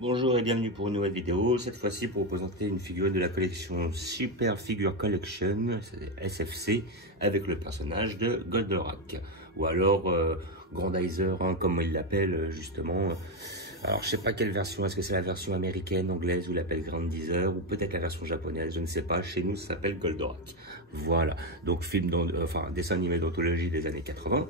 Bonjour et bienvenue pour une nouvelle vidéo, cette fois-ci pour vous présenter une figure de la collection Super Figure Collection, SFC, avec le personnage de Goldorak, ou alors Grandizer, hein, comme il l'appelle justement. Alors je sais pas quelle version, est-ce que c'est la version américaine, anglaise, ou l'appelle Grandizer, ou peut-être la version japonaise, je ne sais pas, chez nous ça s'appelle Goldorak. Voilà, donc dessin animé d'anthologie des années 80.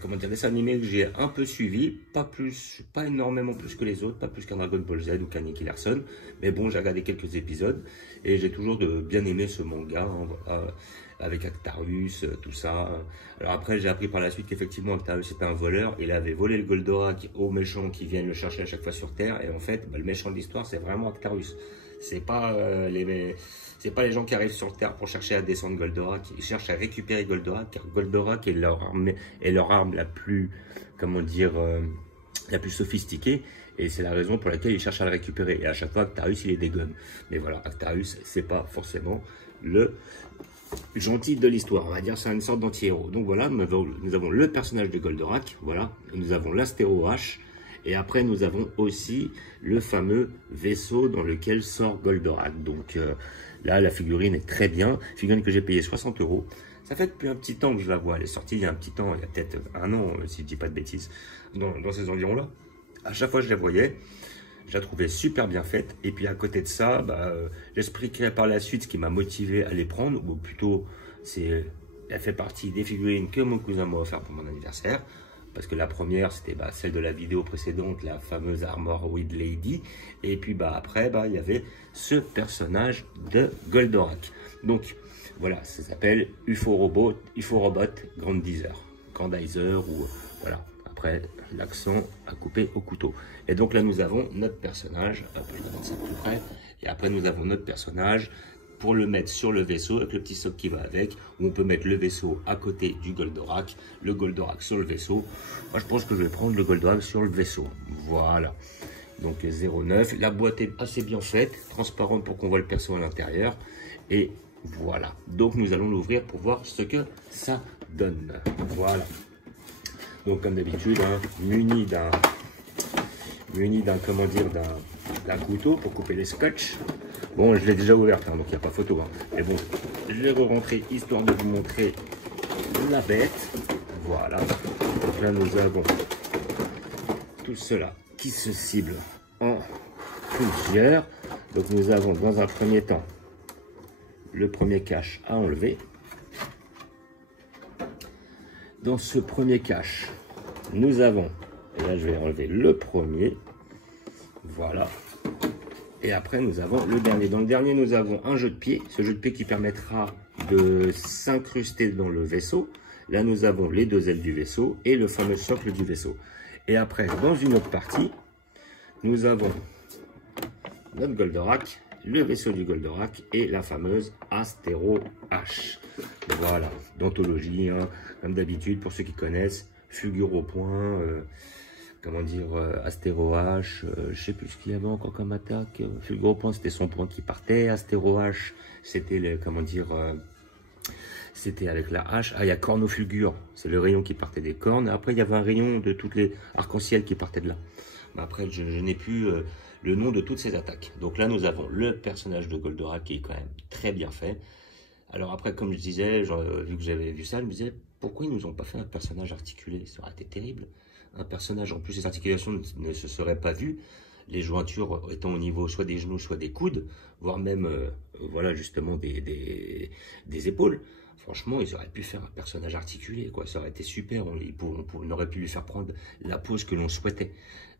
Comment dire, dessin animé que j'ai un peu suivi, pas énormément plus que les autres, pas plus qu'un Dragon Ball Z ou qu'un Nicky Larson, mais bon, j'ai regardé quelques épisodes et j'ai toujours bien aimé ce manga, hein, avec Actarus, tout ça. Alors après, j'ai appris par la suite qu'effectivement Actarus était un voleur, il avait volé le Goldorak aux méchants qui viennent le chercher à chaque fois sur Terre, et en fait, le méchant de l'histoire, c'est vraiment Actarus. C'est pas les gens qui arrivent sur Terre pour chercher à descendre Goldorak. Ils cherchent à récupérer Goldorak, car Goldorak est leur arme la plus, comment dire, la plus sophistiquée. Et c'est la raison pour laquelle ils cherchent à le récupérer. Et à chaque fois, Actarus, il les dégomme. Mais voilà, Actarus, c'est pas forcément le gentil de l'histoire. On va dire c'est une sorte d'anti-héros. Donc voilà, nous avons le personnage de Goldorak. Voilà, nous avons l'Astéro H. Et après, nous avons aussi le fameux vaisseau dans lequel sort Goldorak. Donc là, la figurine est très bien. Figurine que j'ai payée 60 €. Ça fait depuis un petit temps que je la vois. Elle est sortie il y a un petit temps, il y a peut-être un an, si je dis pas de bêtises, dans ces environs-là. À chaque fois que je la voyais, je la trouvais super bien faite. Et puis à côté de ça, j'expliquerai par la suite ce qui m'a motivé à les prendre. Ou plutôt, elle fait partie des figurines que mon cousin m'a offert pour mon anniversaire. Parce que la première, c'était celle de la vidéo précédente, la fameuse Armoroid Lady. Et puis après, il y avait ce personnage de Goldorak. Donc voilà, ça s'appelle UFO Robot Grandizer, ou voilà. Après, l'accent à couper au couteau. Et donc là, nous avons notre personnage. Hop, je vais mettre ça plus près. Et après, nous avons notre personnage pour le mettre sur le vaisseau avec le petit socle qui va avec, où on peut mettre le vaisseau à côté du Goldorak, le Goldorak sur le vaisseau. Moi, je pense que je vais prendre le Goldorak sur le vaisseau. Voilà. Donc 09. La boîte est assez bien faite, transparente pour qu'on voit le perso à l'intérieur. Et voilà. Donc nous allons l'ouvrir pour voir ce que ça donne. Voilà. Donc comme d'habitude, hein, muni d'un couteau pour couper les scotch. Bon, je l'ai déjà ouverte, hein, donc il n'y a pas photo. Hein. Mais bon, je vais re-rentrer histoire de vous montrer la bête. Voilà. Donc là, nous avons tout cela qui se cible en plusieurs. Donc nous avons dans un premier temps le premier cache à enlever. Dans ce premier cache, nous avons, et là je vais enlever le premier, voilà. Et après, nous avons le dernier. Dans le dernier, nous avons un jeu de pied. Ce jeu de pied qui permettra de s'incruster dans le vaisseau. Là, nous avons les deux ailes du vaisseau et le fameux socle du vaisseau. Et après, dans une autre partie, nous avons notre Goldorak, le vaisseau du Goldorak et la fameuse Astéro H. Voilà, d'anthologie, hein, comme d'habitude, pour ceux qui connaissent, figure au point. Comment dire, Astéro H, je sais plus ce qu'il y avait encore comme attaque. Fulgure au point, c'était son point qui partait. Astéro H, c'était c'était avec la hache. Ah, il y a Cornofulgure, c'est le rayon qui partait des cornes. Après, il y avait un rayon de toutes les arcs-en-ciel qui partaient de là. Mais après, je n'ai plus le nom de toutes ces attaques. Donc là, nous avons le personnage de Goldorak qui est quand même très bien fait. Alors après, comme je disais, vu que j'avais vu ça, je me disais, pourquoi ils nous ont pas fait un personnage articulé? Ça aurait été terrible. Un personnage, en plus, les articulations ne se seraient pas vues, les jointures étant au niveau soit des genoux, soit des coudes, voire même, voilà, justement, des épaules. Franchement, ils auraient pu faire un personnage articulé, quoi. Ça aurait été super. On aurait pu lui faire prendre la pose que l'on souhaitait.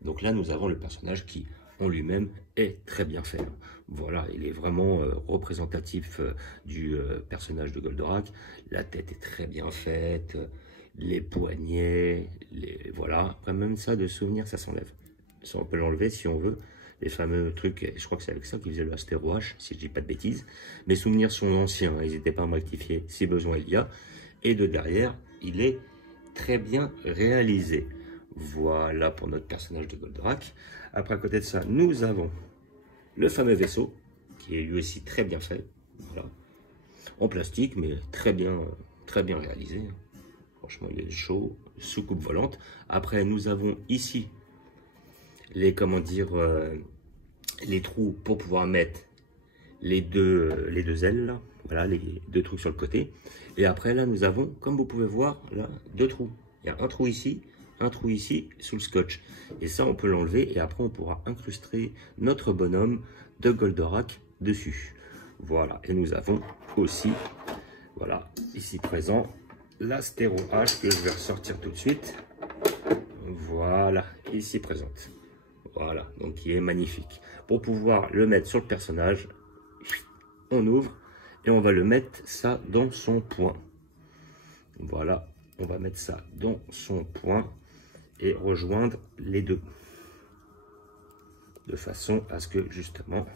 Donc là, nous avons le personnage qui, en lui-même, est très bien fait. Voilà, il est vraiment représentatif du personnage de Goldorak. La tête est très bien faite. Les poignets, voilà. Après, même ça, de souvenir, ça s'enlève. Ça, on peut l'enlever si on veut. Les fameux trucs, je crois que c'est avec ça qu'ils faisaient le Astéro H, si je dis pas de bêtises. Mes souvenirs sont anciens, hein, n'hésitez pas à me rectifier si besoin il y a. Et de derrière, il est très bien réalisé. Voilà pour notre personnage de Goldorak. Après, à côté de ça, nous avons le fameux vaisseau, qui est lui aussi très bien fait. Voilà. En plastique, mais très bien réalisé. Franchement, il est chaud, soucoupe volante. Après, nous avons ici comment dire, les trous pour pouvoir mettre les deux ailes, là. Voilà, les deux trous sur le côté. Et après, là, nous avons, comme vous pouvez voir, là, deux trous. Il y a un trou ici sous le scotch. Et ça, on peut l'enlever et après, on pourra incruster notre bonhomme de Goldorak dessus. Voilà, et nous avons aussi, voilà, ici présent, l'Astero H que je vais ressortir tout de suite. Voilà, ici présente. Voilà, donc qui est magnifique. Pour pouvoir le mettre sur le personnage, on ouvre et on va le mettre ça dans son point. Voilà, on va mettre ça dans son point et rejoindre les deux. De façon à ce que justement,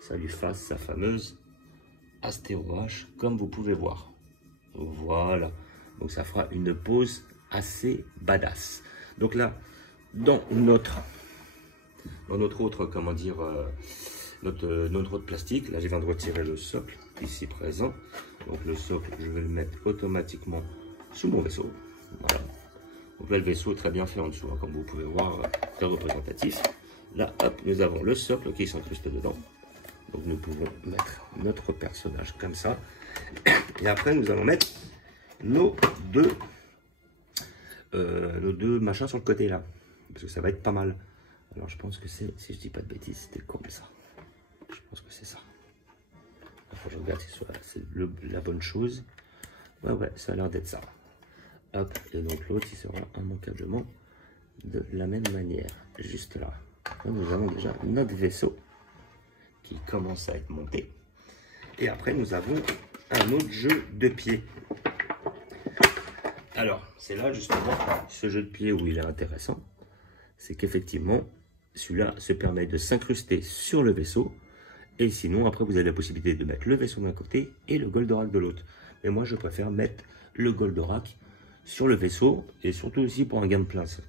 ça lui fasse sa fameuse Astero H comme vous pouvez voir. Voilà, donc ça fera une pose assez badass. Donc là, dans notre autre, comment dire, notre autre plastique, là je viens de retirer le socle ici présent. Donc le socle, je vais le mettre automatiquement sous mon vaisseau. Voilà. Donc là le vaisseau est très bien fait en dessous, hein, comme vous pouvez voir, très représentatif. Là, hop, nous avons le socle qui s'incruste dedans. Donc nous pouvons mettre notre personnage comme ça. Et après nous allons mettre nos deux machins sur le côté là. Parce que ça va être pas mal. Alors je pense que c'est, si je dis pas de bêtises, c'était comme ça. Je pense que c'est ça. Enfin, je regarde si c'est la bonne chose. Ouais, ça a l'air d'être ça. Hop, et donc l'autre il sera immanquablement de la même manière. Juste là. Là nous avons déjà notre vaisseau qui commence à être monté. Et après nous avons un autre jeu de pied. Alors, c'est là justement ce jeu de pied où il est intéressant. C'est qu'effectivement, celui-là se permet de s'incruster sur le vaisseau. Et sinon, après, vous avez la possibilité de mettre le vaisseau d'un côté et le Goldorak de l'autre. Mais moi, je préfère mettre le Goldorak sur le vaisseau. Et surtout aussi pour un gain de place.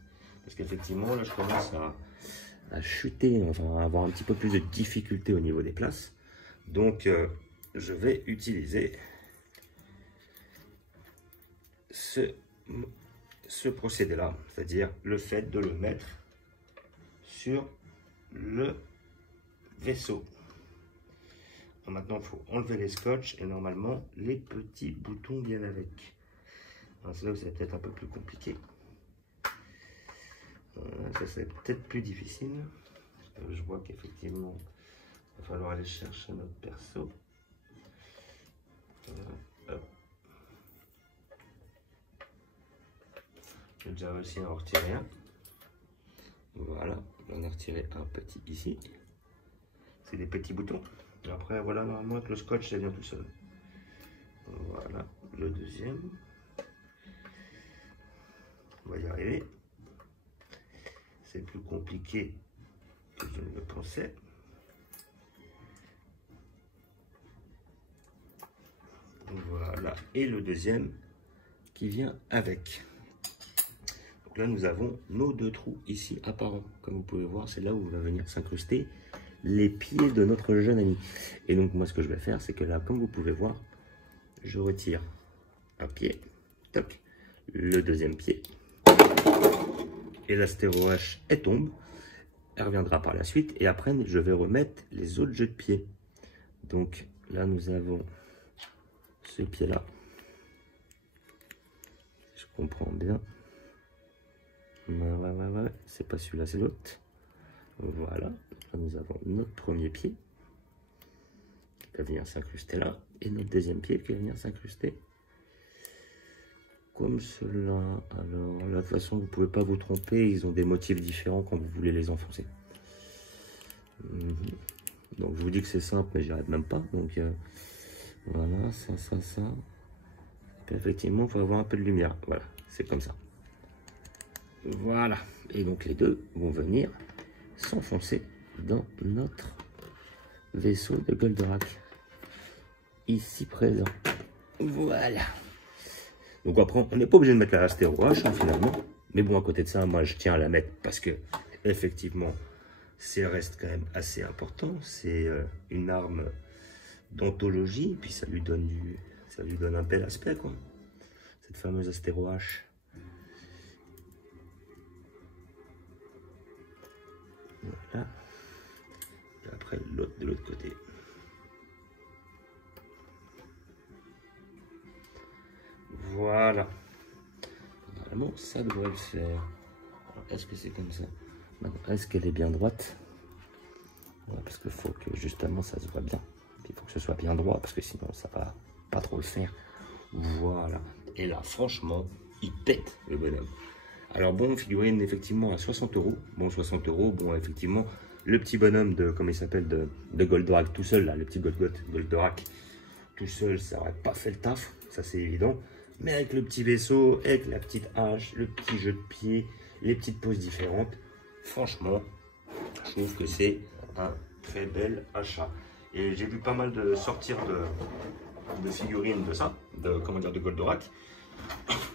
Parce qu'effectivement, là, je commence à chuter, enfin, à avoir un petit peu plus de difficulté au niveau des places. Donc, je vais utiliser ce procédé-là. C'est-à-dire le fait de le mettre sur le vaisseau. Maintenant, il faut enlever les scotch et normalement, les petits boutons viennent avec. C'est là où c'est peut-être un peu plus compliqué. Ça, c'est peut-être plus difficile. Je vois qu'effectivement, il va falloir aller chercher notre perso. J'ai déjà réussi à en retirer un. Voilà, j'en ai retiré un petit ici. C'est des petits boutons. Et après, voilà, normalement, avec le scotch, ça vient tout seul. Voilà, le deuxième. On va y arriver. C'est plus compliqué que je ne le pensais. Voilà, et le deuxième qui vient avec. Donc là, nous avons nos deux trous ici apparents. Comme vous pouvez voir, c'est là où va venir s'incruster les pieds de notre jeune ami. Et donc, moi, ce que je vais faire, c'est que là, comme vous pouvez voir, je retire un pied, toc, le deuxième pied. Et l'Astero H, elle tombe. Elle reviendra par la suite. Et après, je vais remettre les autres jeux de pieds. Donc, là, nous avons ce pied-là. Je comprends bien. Ouais. C'est pas celui-là, c'est l'autre. Voilà. Là, nous avons notre premier pied qui va venir s'incruster là. Et notre deuxième pied qui va venir s'incruster comme cela. Alors là, de toute façon, vous ne pouvez pas vous tromper. Ils ont des motifs différents quand vous voulez les enfoncer. Donc, je vous dis que c'est simple, mais j'y arrive même pas. Donc, voilà, ça. Puis, effectivement, il faut avoir un peu de lumière. Voilà, c'est comme ça. Voilà. Et donc, les deux vont venir s'enfoncer dans notre vaisseau de Goldorak. Ici présent. Voilà. Donc après, on n'est pas obligé de mettre la Astero H, hein, finalement. Mais bon, à côté de ça, moi, je tiens à la mettre parce que, effectivement, ça reste quand même assez important. C'est une arme d'anthologie, puis ça lui donne un bel aspect, quoi. Cette fameuse Astero H. Voilà. Et après l'autre de l'autre côté. Voilà. Normalement, ça devrait le faire. Est-ce que c'est comme ça? Est-ce qu'elle est bien droite? Ouais, parce qu'il faut que justement ça se voit bien. Il faut que ce soit bien droit parce que sinon ça va pas trop le faire. Voilà. Et là, franchement, il pète le bonhomme. Alors bon, figurine effectivement à 60 €. Bon, 60 €. Bon, effectivement, le petit bonhomme de, comment il s'appelle, de Goldorak tout seul, là, le petit Goldorak tout seul, ça aurait pas fait le taf. Ça, c'est évident. Mais avec le petit vaisseau, avec la petite hache, le petit jeu de pied, les petites poses différentes, franchement, je trouve que c'est un très bel achat. Et j'ai vu pas mal de sortir de figurines de ça, de Goldorak,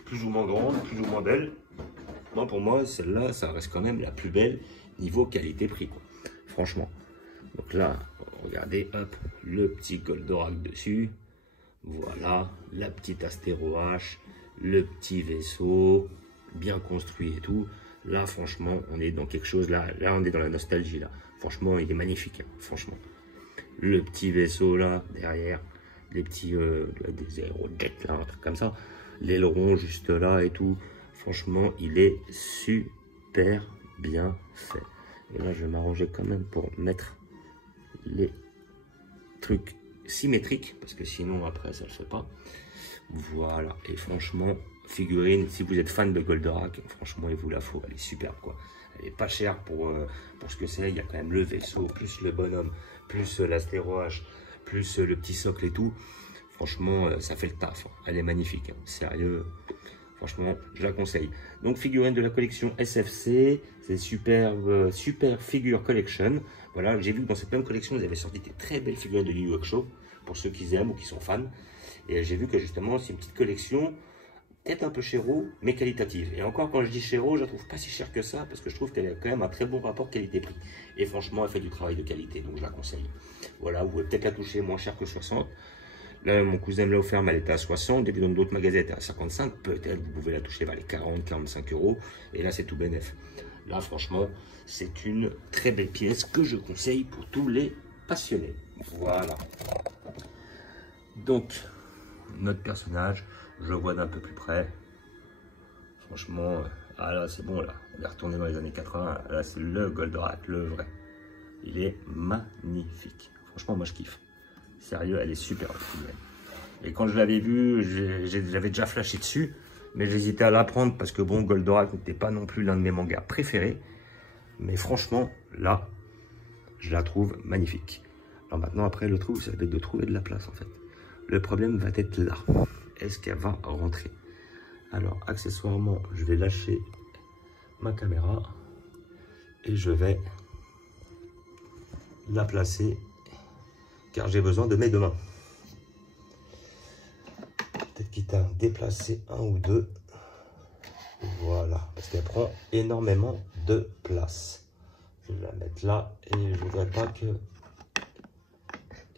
plus ou moins grandes, plus ou moins belles. Moi, pour moi, celle-là, ça reste quand même la plus belle niveau qualité-prix, quoi. Franchement. Donc là, regardez, hop, le petit Goldorak dessus. Voilà, la petite Astéro H, le petit vaisseau, bien construit et tout. Là, franchement, on est dans quelque chose, là on est dans la nostalgie, là. Franchement, il est magnifique, hein, franchement. Le petit vaisseau, là, derrière, les petits, des aérojets, là, un truc comme ça. L'aileron juste là et tout. Franchement, il est super bien fait. Et là, je vais m'arranger quand même pour mettre les trucs symétriques, parce que sinon, après, ça ne le fait pas. Voilà, et franchement, figurine, si vous êtes fan de Goldorak, franchement, il vous la faut, elle est superbe, quoi. Elle est pas chère pour ce que c'est. Il y a quand même le vaisseau, plus le bonhomme, plus l'Astéro H, plus le petit socle et tout. Franchement, ça fait le taf. Elle est magnifique, hein. Sérieux. Franchement, je la conseille. Donc, figurine de la collection SFC, c'est Super Figure Collection. Voilà, j'ai vu que dans cette même collection, ils avaient sorti des très belles figurines de Yu Yu Hakusho, pour ceux qui aiment ou qui sont fans. Et j'ai vu que justement, c'est une petite collection, peut-être un peu chéro, mais qualitative. Et encore, quand je dis chéro, je la trouve pas si chère que ça, parce que je trouve qu'elle a quand même un très bon rapport qualité-prix. Et franchement, elle fait du travail de qualité, donc je la conseille. Voilà, vous pouvez peut-être la toucher moins cher que 60. Là, mon cousin me l'a offert, mais elle était à 60. Et puis dans d'autres magasins, elle était à 55. Peut-être vous pouvez la toucher vers les 40, 45 €. Et là, c'est tout bénef. Là, franchement, c'est une très belle pièce que je conseille pour tous les passionnés. Voilà. Donc, notre personnage, je le vois d'un peu plus près. Franchement, ah là, c'est bon, là. On est retourné dans les années 80. Là, c'est le Goldorak, le vrai. Il est magnifique. Franchement, moi, je kiffe. Sérieux, elle est super. Et quand je l'avais vue, j'avais déjà flashé dessus, mais j'hésitais à la prendre parce que bon, Goldorak n'était pas non plus l'un de mes mangas préférés. Mais franchement, là, je la trouve magnifique. Alors maintenant, après, le truc, ça va être de trouver de la place en fait. Le problème va être là. Est-ce qu'elle va rentrer? Alors, accessoirement, je vais lâcher ma caméra et je vais la placer car j'ai besoin de mes deux mains. Peut-être quitte à déplacer un ou deux. Voilà, parce qu'elle prend énormément de place. Je vais la mettre là et je voudrais pas que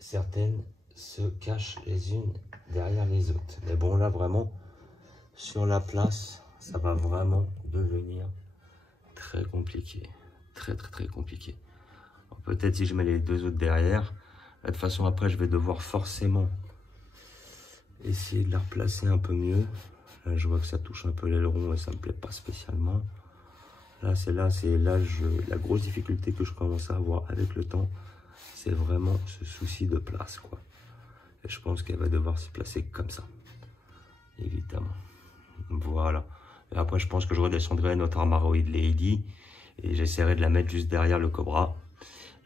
certaines se cachent les unes derrière les autres. Mais bon, là vraiment, sur la place, ça va vraiment devenir très compliqué. Très compliqué. Peut-être si je mets les deux autres derrière. De toute façon, après, je vais devoir forcément essayer de la replacer un peu mieux. Là, je vois que ça touche un peu l'aileron et ça me plaît pas spécialement. Là, c'est la grosse difficulté que je commence à avoir avec le temps. C'est vraiment ce souci de place, quoi. Et je pense qu'elle va devoir se placer comme ça. Évidemment. Voilà. Et après, je pense que je redescendrai notre Armaroid Lady et j'essaierai de la mettre juste derrière le Cobra.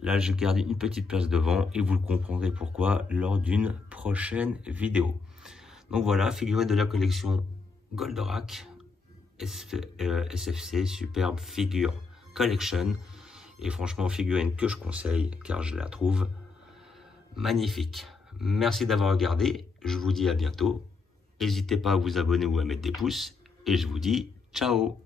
Là, je garde une petite place devant et vous le comprendrez pourquoi lors d'une prochaine vidéo. Donc voilà, figurine de la collection Goldorak SFC Superbe Figure Collection. Et franchement, figurine que je conseille car je la trouve magnifique. Merci d'avoir regardé. Je vous dis à bientôt. N'hésitez pas à vous abonner ou à mettre des pouces. Et je vous dis ciao.